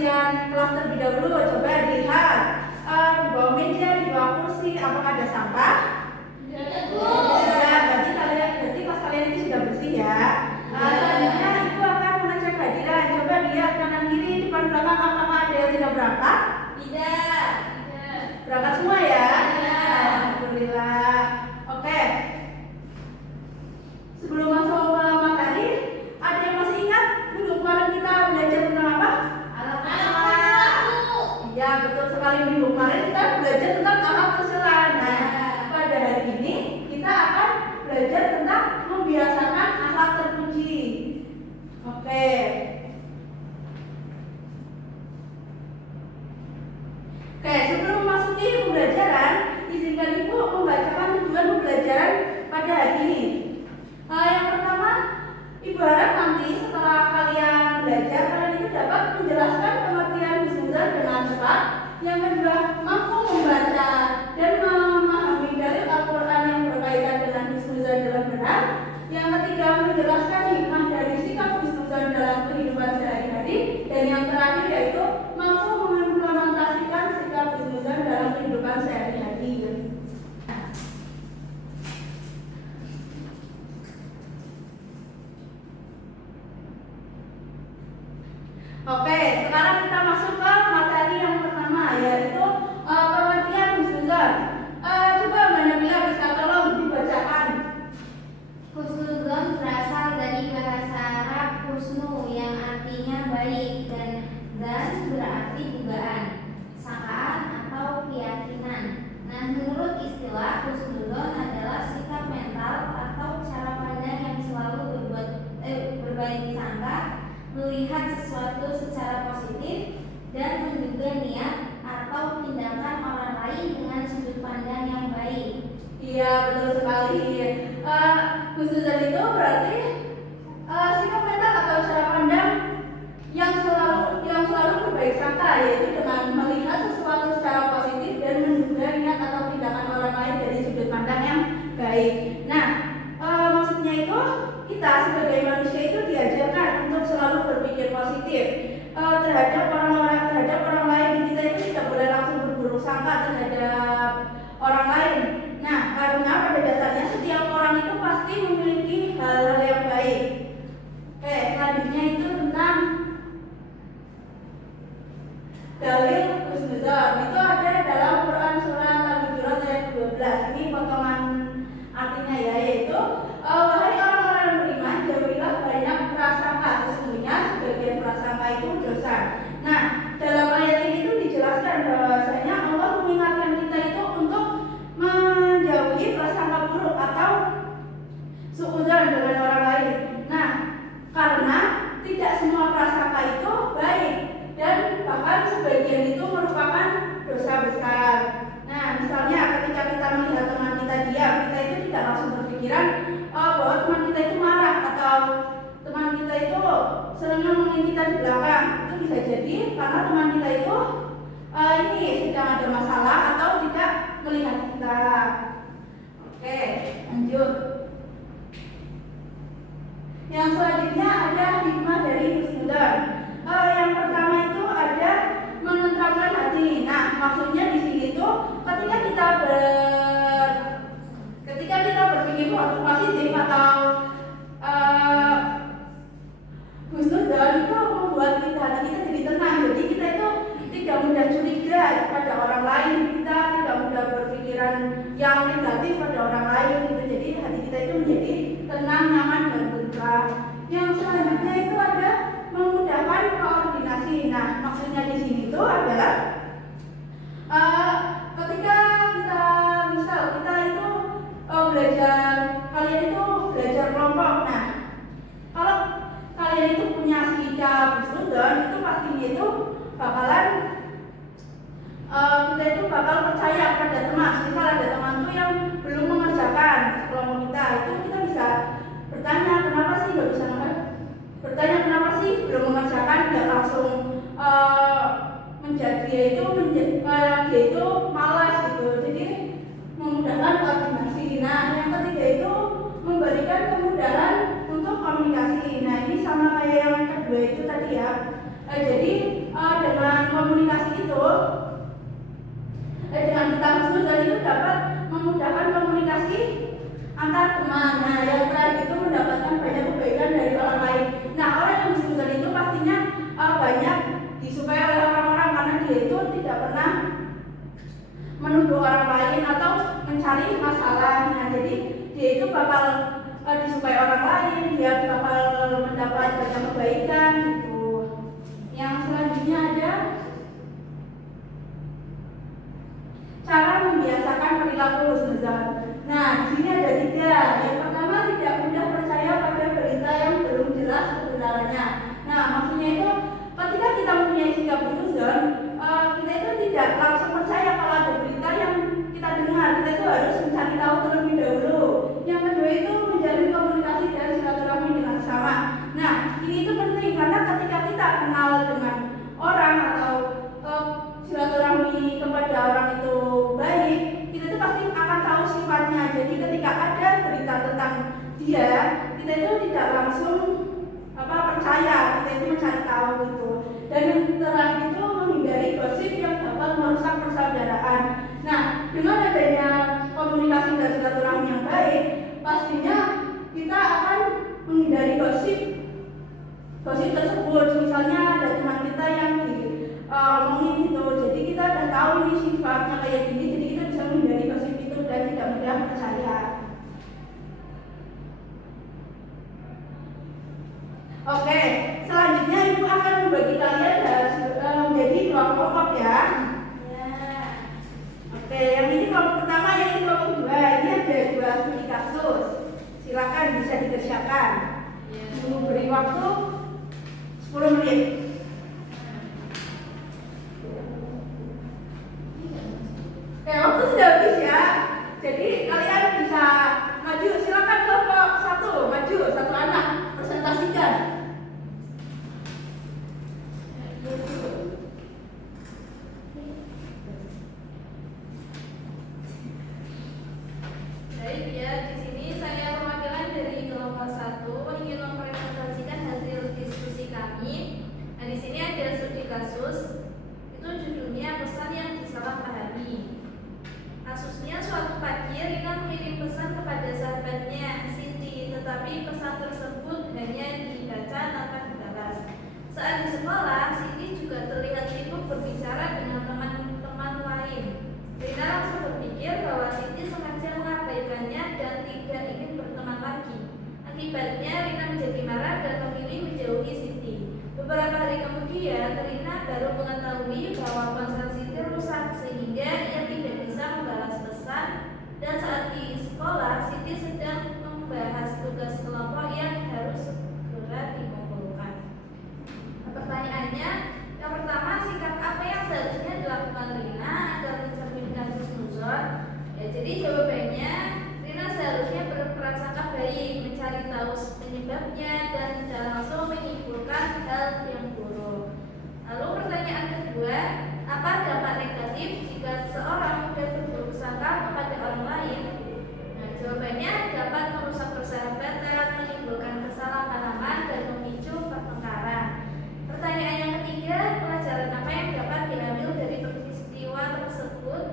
kebersihan kelas terlebih dahulu. Coba dilihat di bawah meja, di bawah kursi, apakah ada sampah? Ya, berarti kelas kalian itu sudah bersih ya. Selanjutnya ibu akan mengecek hadiran. Coba lihat kanan kiri, depan belakang, apakah ada yang tidak berangkat? Tidak. Berangkat semua ya? Iya. Alhamdulillah. Oke. Sebelum masuk ke materi, ada yang masih ingat minggu kemarin kita belajar tentang apa? Alat terselah. Iya, betul sekali. Minggu kemarin kita belajar tentang alat terselah. Nah, pada hari ini kita akan belajar tentang membiasakan alat terpuji. Oke. Oke, sebelum memasuki pembelajaran, izinkan Ibu membacakan tujuan pembelajaran pada hari ini. Yang pertama, Ibu harap nanti setelah kalian belajar, kalian itu dapat menjelaskan pengertian husnuzon dengan cepat. Yang kedua, mampu membaca dan memahami dalil Al-Quran yang berkaitan dengan husnuzon dalam benar. Yang ketiga, menjelaskan hikmah dari sikap husnuzon dalam kehidupan sehari-hari. Dan yang terakhir yaitu mampu mengimplementasikan sikap husnuzon dalam kehidupan sehari-hari. Oke, sekarang kita masuk ke materi yang pertama, yaitu pengertian husnuzon. Coba Mbak Nabila bisa tolong dibacakan. Husnuzon berasal dari bahasa Arab husnu yang artinya baik dan berarti dugaan, sangkaan atau keyakinan. Nah, menurut istilah husnuzon adalah sikap mental atau cara pandang yang selalu berbaik sangka, melihat sesuatu secara positif dan menduga niat atau tindakan orang lain dengan sudut pandang yang baik. Iya, betul sekali. Husnuzon itu berarti sikap mental atau cara pandang yang selalu berbaik sangka, yaitu dengan melihat sesuatu secara positif dan menduga niat atau tindakan orang lain dari sudut pandang yang baik. Nah, maksudnya itu kita sebagai manusia itu diajarkan untuk selalu berpikir positif terhadap orang lain. Kita itu tidak boleh langsung berburuk sangka terhadap orang lain. Nah, karena pada dasarnya setiap orang itu pasti memiliki hal-hal yang baik. Oke, selanjutnya itu tentang dalil husnuzon. Itu ada dalam Quran surat Al-Hujurat ayat 12. Ini potongan artinya ya, yaitu wahai orang-orang yang beriman, jauhilah banyak prasangka, sesungguhnya sebagian prasangka itu dosa. Nah, dalam ayat ini itu dijelaskan bahwasanya Allah mengingatkan kita itu untuk menjauhi prasangka buruk atau suudzon dengan orang lain. Nah, karena tidak semua prasangka itu baik dan bahkan sebagian itu merupakan dosa besar. Nah, misalnya ketika kita melihat teman kita diam, kita itu tidak langsung berpikiran bahwa teman kita itu marah atau teman kita itu sering ngomongin kita di belakang. Itu bisa jadi karena teman kita itu ini sedang ada masalah atau tidak melihat kita. Oke, lanjut. Yang selanjutnya ada hikmah dari husnuzon. Yang pertama itu ada menenteramkan hati. Nah, maksudnya di sini tuh ketika kita berpikir positif atau husnuzon itu membuat hati kita jadi tenang. Jadi kita itu tidak mudah curiga pada orang lain, kita tidak mudah berpikiran yang negatif pada orang lain gitu. Jadi hati kita itu menjadi tenang, nyaman dan tentram. Yang selanjutnya itu ada memudahkan koordinasi. Nah, maksudnya di sini itu adalah ketika kita itu kalian itu belajar kelompok. Nah, kalau kalian itu punya sikap husnuzon, itu pastinya itu kita itu bakal percaya pada teman. Misal ada teman tuh yang belum mengerjakan kelompok kita bisa bertanya kenapa sih nggak bisa bertanya kenapa sih belum mengerjakan, nggak langsung menjadi dia itu malas gitu. Jadi memudahkan koordinasi. Nah, yang ketiga itu memberikan kemudahan untuk komunikasi. Nah, ini sama kayak yang kedua itu tadi ya. Jadi dengan antar teman. Nah, yang terakhir itu mendapatkan banyak kebaikan dari orang lain. Nah, orang yang husnuzon itu pastinya banyak disukai oleh orang-orang karena dia itu tidak pernah menuduh orang lain atau mencari masalah. Nah, jadi dia itu bakal disukai orang lain, dia bakal mendapat banyak kebaikan gitu. Yang selanjutnya ada cara membiasakan perilaku husnuzon. Nah, di sini ada 3. Yang pertama, tidak mudah percaya pada berita yang belum jelas kebenarannya. Nah, maksudnya itu ketika kita mempunyai sikap husnuzon, kita itu tidak langsung percaya kalau ada berita yang kita dengar. Kita itu harus mencari tahu terlebih dahulu. Yang kedua itu menjalin komunikasi dan silaturahmi dengan sesama. Nah, ini itu penting karena ketika kita kenal dengan orang atau silaturahmi kepada orang itu baik, kita itu pasti akan tahu sifatnya. Jadi ketika ada berita tentang dia, kita itu tidak langsung percaya, kita itu mencari tahu gitu. Dan yang terakhir itu menghindari gosip yang dapat merusak persaudaraan. Nah, dengan adanya komunikasi dan silaturahmi yang baik, pastinya kita akan menghindari gosip tersebut. Misalnya ada teman kita yang omongin gitu, jadi kita udah tahu ini sifatnya kayak gini, jadi kita bisa menghindari gosip itu dan tidak mudah percaya. Oke, selanjutnya ibu akan membagi kalian menjadi 2 kelompok ya. Oke, yang ini kelompok pertama, yang ini kelompok kedua. Ini ada 2 studi kasus. Silakan bisa dikerjakan. Ibu beri waktu 10 menit. Oke, waktu sudah habis ya. Jadi kalian bisa maju. Silakan kelompok 1 maju, 1 anak presentasikan. Baik ya, di sini saya perwakilan dari kelompok 1 ingin mempresentasikan hasil diskusi kami. Nah, di sini ada studi kasus. Itu judulnya pesan yang disalahpahami. Kasusnya suatu pagi Rina mengirim pesan kepada sahabatnya Siti, tetapi pesan tersebut hanya dibaca tanpa dibalas. Saat di sekolah, Siti juga terlihat sibuk berbicara dengan teman-teman lain. Rina langsung berpikir bahwa Siti sengaja mengabaikannya dan tidak ingin berteman lagi. Akibatnya Rina menjadi marah dan memilih menjauhi Siti. Beberapa hari kemudian, Rina baru mengetahui bahwa ponsel Siti rusak sehingga ia tidak bisa membalas pesan. Dan saat di sekolah, Siti sedang membahas tugas kelompok yang harus segera dikumpulkan. Nah, pertanyaannya, yang pertama, sikap apa yang seharusnya dilakukan Rina agar mencerminkan husnuzon? Ya, jadi jawabannya, Rina seharusnya berprasangka baik, mencari tahu penyebabnya dan tidak langsung menyimpulkan hal yang buruk. Lalu pertanyaan kedua, apa dampak negatif jika seseorang mudah berburuk sangka kepada orang lain? Nah, jawabannya dapat merusak persahabatan, menimbulkan kesalahpahaman dan memicu pertengkaran. Pertanyaan yang ketiga, pelajaran apa yang dapat diambil dari peristiwa tersebut?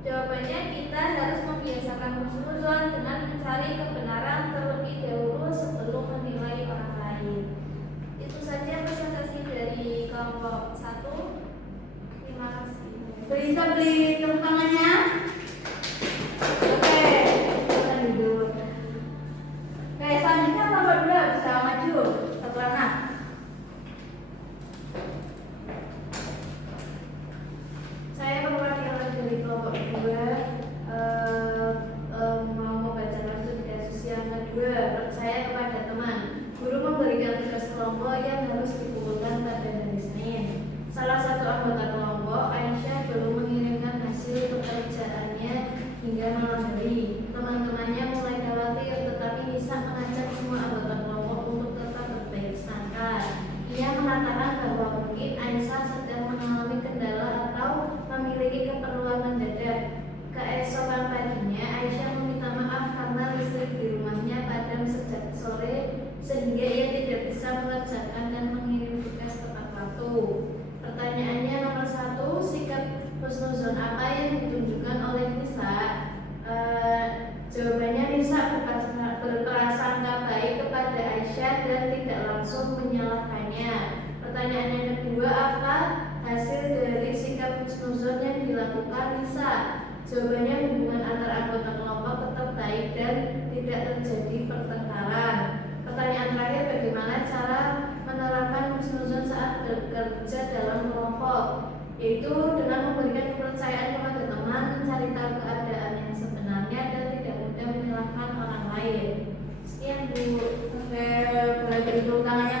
Jawabannya, kita harus membiasakan husnuzon dengan mencari kebenaran terlebih dahulu sebelum menilai orang lain. Itu saja presentasi dari kelompok 1. Terima kasih. Bisa beli tepuk tangannya. Oke, kita duduk. Oke, selanjutnya kelompok 2 bisa maju, 1 anak. Saya perwakilan dari kelompok 2 mau membacakan studi kasus yang kedua. Percaya kepada teman. Guru memberikan tugas kelompok yang harus dikumpulkan pada hari Senin. Salah satu anggota kelompok, Aisyah, belum mengirimkan menyalahkannya. Pertanyaan yang kedua, apa hasil dari sikap husnuzon yang dilakukan Lisa? Jawabannya, hubungan antar anggota kelompok tetap baik dan tidak terjadi pertengkaran. Pertanyaan terakhir, bagaimana cara menerapkan husnuzon saat bekerja dalam kelompok? Yaitu dengan memberikan kepercayaan kepada teman, mencari tahu keadaan yang sebenarnya, dan tidak mudah menyalahkan orang lain. Sekian Bu. Oke, boleh beri tepuk tangannya